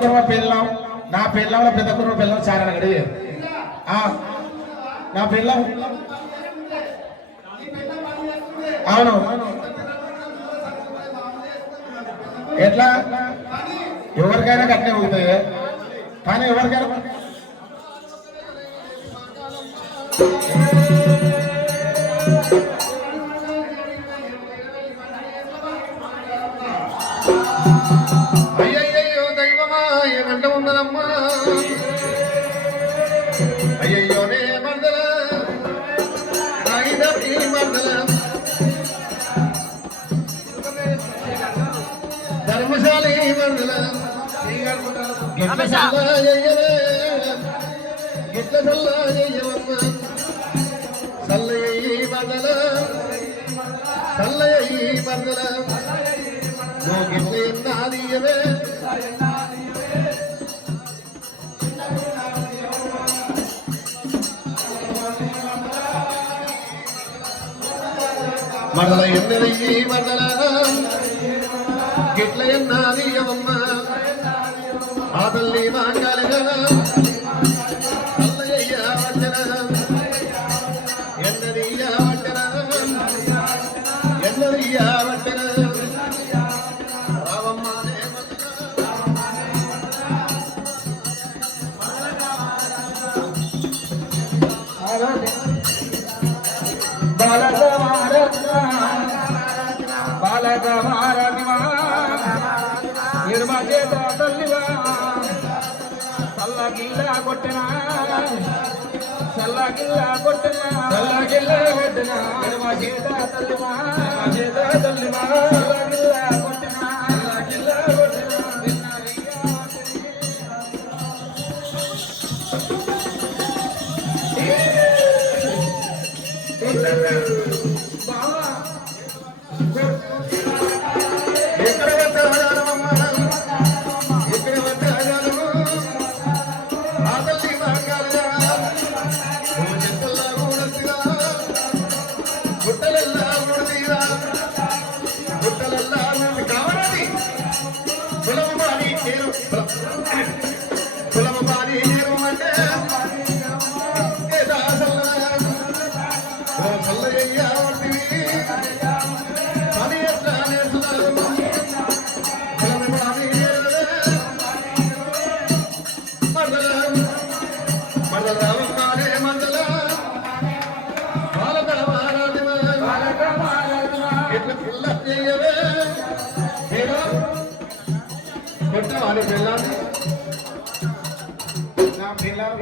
కుర్మ పిల్లం నా పిల్లంలో పెద్ద కుర్మ పిల్లం చాలా అడిగారు నా పిల్లం అవును. ఎట్లా? ఎవరికైనా కట్టే అవుతాయి కానీ ఎవరికైనా தர்மசாலை மண்டலம் எட்ட சொல்லா எட்ட சொல்லா சல்லையை மண்டலம் சல்லையை மண்டலம் நோக்கிட்டு என்ன ഭയന്നാദിയമ്മ ആദല്ലി മാങ്കലക അല്ലയ്യ വചന എന്ന നീയാ చేత తల్లివా? కొట్టిన? సల్లగిల్ల కొట్టిన? సల్లగిల్ల కొట్టిన? నిర్మా చేత తల్లివా చేత తల్లివా సల్లగిల్ల కొట్టిన? సల్లగిల్ల కొట్టిన? బావా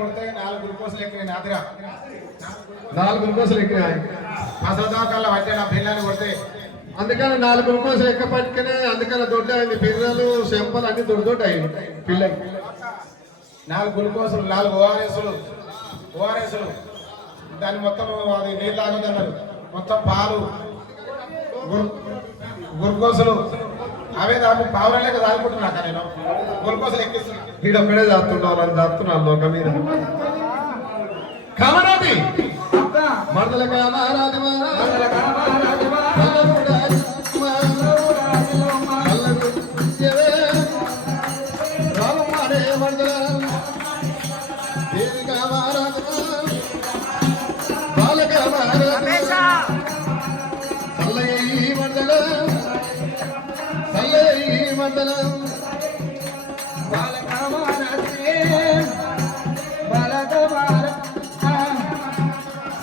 నాలుగు గ్లూకోజులు ఎక్కినాయి నాదిరా. నాలుగు గ్లూకోజులు ఎక్కినాయి. అసలు దాకా పట్టే నా పిల్లలు కొడితే అందుకని నాలుగు గ్లూకోజులు ఎక్క పట్టుకునే అందుకని దొడ్డైంది పిల్లలు చెంపలు అన్ని దొడ్డొడ్డాయి పిల్లకి. నాలుగు గ్లూకోజులు నాలుగు ఓఆర్ఎస్లు ఓఆర్ఎస్లు. దాన్ని మొత్తం అది నీళ్ళు తాగుతున్నారు మొత్తం పాలు గుర్- గ్లూకోజులు అవే దాన్ని పావులలేక తాగుకుంటున్నాక నేను. గ్లూకోజులు ఎక్కిస్తున్నా. వీడొక్కడే దాస్తున్నావు అని దాస్తున్నాను లోక మీద. కామరాది మరదల కొట్టుని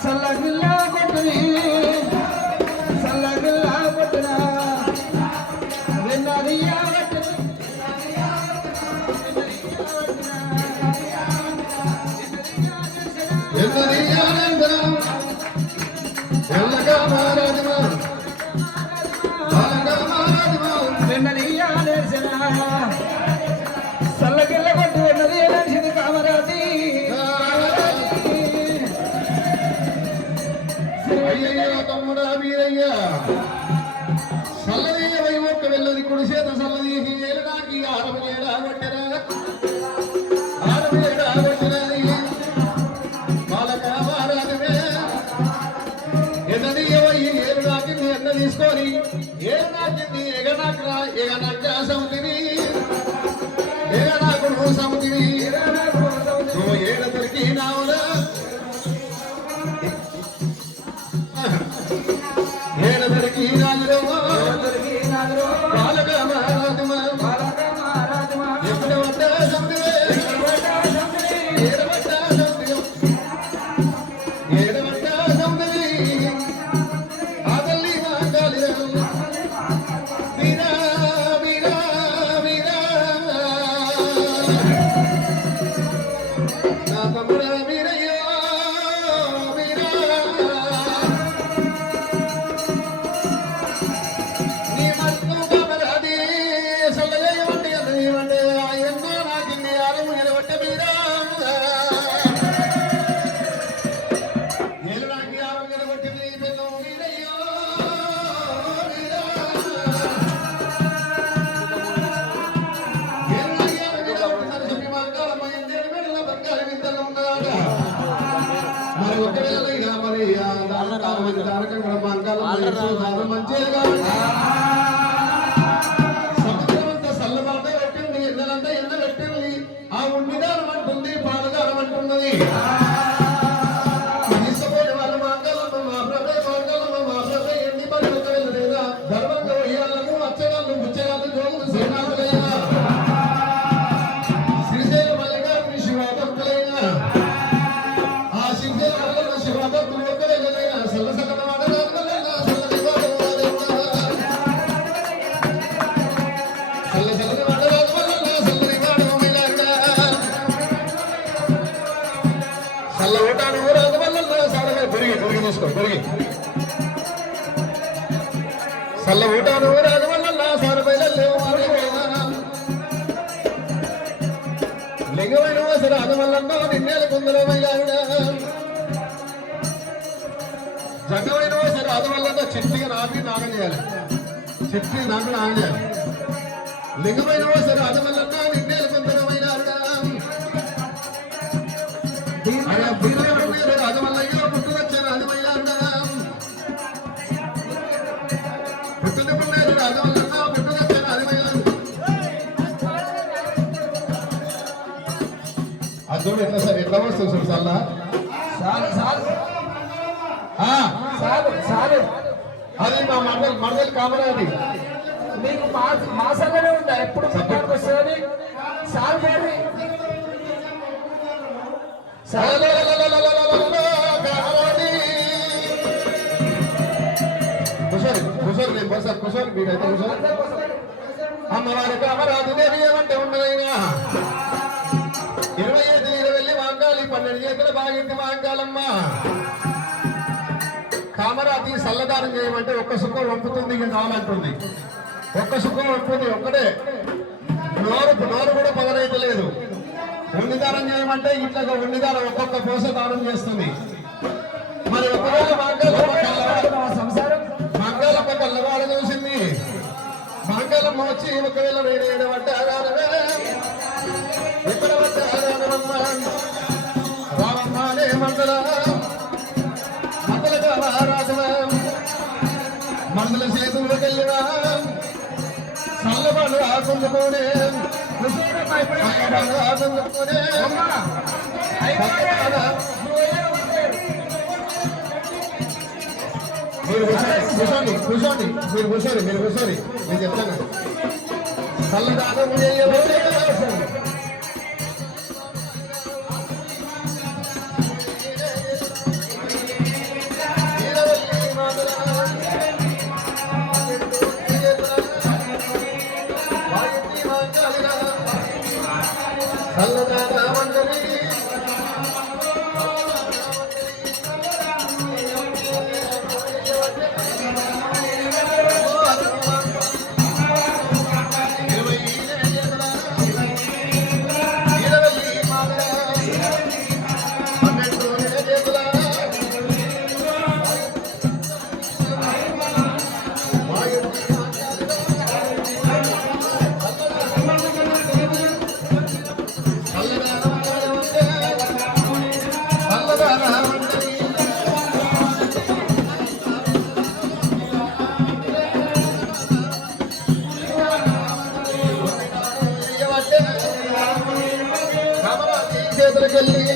సల్లగిల్లా కొట్టిన సల్లగిల్ల కొట్టు విన్నది నేర్చింది కామరాతి అయ్యయ్యో తమ్ముడా వీరయ్యా సల్లదీయ వైమొక్క వెళ్ళది కుడి చేత సల్లదీసి ఏలడానికి ఆరవ ఏడా కొట్టెరా ఆరవ మంచిది కాబట్టి చల్లబడ్డ పెట్టింది ఎండలంతా ఎండ పెట్టింది ఆ ఉండిదానం అంటుంది పాలదానం అంటున్నది చల్ల ఊటాను ఊరాదు వల్ల సాడగా పెరిగి పెరిగి తీసుకో పెరిగి. చల్ల ఊటాను ఊరాదు వల్ల సాడపై లింగమైన వాసన అది వల్ల నిన్నేల కొందరు మయ్యారుడా జగమైన సరే అది వల్ల చెట్టుగా నాటి నాగం చేయాలి. చెట్టు నాకు నాగం చేయాలి. లింగమైన సరే అది వల్ల చూడు ఎట్లా సార్ ఎట్లా వస్తుంది సార్ సల్లా చాలు ఆ, సార్ అది మా మండలి మండలి కామన్ అది మీకు మా మాసంగానే ఉందా? ఎప్పుడు వస్తుంది చాలు పోయి కుసరి నేను బస్ కుసరి మీరైతే కుసరి అమ్మవారి కామరాజు దేవి ఏమంటే ఉన్నదైనా ఇరవై ఐదు ఇరవై వెళ్ళి వాంగాలి పన్నెండు చేతుల బాగింది వాంగాలమ్మ కామరాతి చల్లదారం చేయమంటే ఒక్క సుఖం వంపుతుంది ఇక కావాలంటుంది. ఒక్క సుఖం వంపుతుంది ఒక్కడే నోరు నోరు కూడా పగరైతే లేదు ఉండిదానం చేయమంటే ఇట్లా ఉండిదానం ఒక్కొక్క పోస దానం చేస్తుంది. మరి ఒకవేళ మంగళమ్మ ఒకవేళ మోచి ఒకవేళ నేను ఏడు పడ్డాగానవే ఇక్కడ రామమ్మానే మండల మండల రాజవ మండల చేతులకు వెళ్ళినా చల్లబాలు ఆకుందుకోనే. ఆకుందుకోనే. మీరు కూర్చోండి కూర్చోండి. మీరు కూర్చోండి మీరు కూర్చోండి. నేను చెప్తాను చల్లదానం చేయబోతే చేతులకెళ్ళి.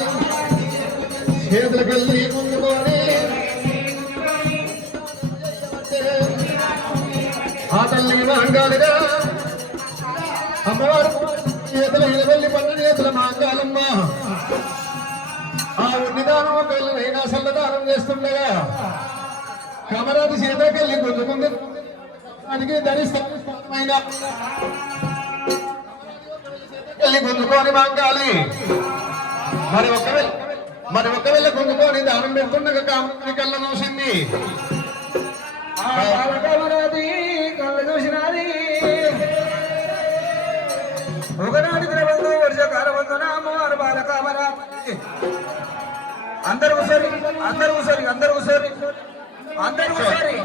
చేతులకెళ్ళి ముందుకొని ఆ తల్లి మాంగాలుగా. అమ్మవారు చేతుల ఇలవెల్లి పన్నెండు చేతుల మాంగాలమ్మ. ఆ ఉండిదానం ఒకళ్ళనైనా సల్లదానం చేస్తుండగా కమరాది చేతకెళ్ళి గుంజుకుంది దానికి ధరిస్తామైన వెళ్ళి గుంజుకొని మాంగాలి. మరి ఒకవేళ మరి ఒకవేళ గుంజుకొని దానం పెడుతుండగా కామరాది కళ్ళ చూసింది ఆ బాలకమరాది కళ్ళు చూసినది ఒకనాడు దినబంధు వర్షకాల అమ్మవారు అందరు సరి అందరు సరి అందరు సరి అందరు సరి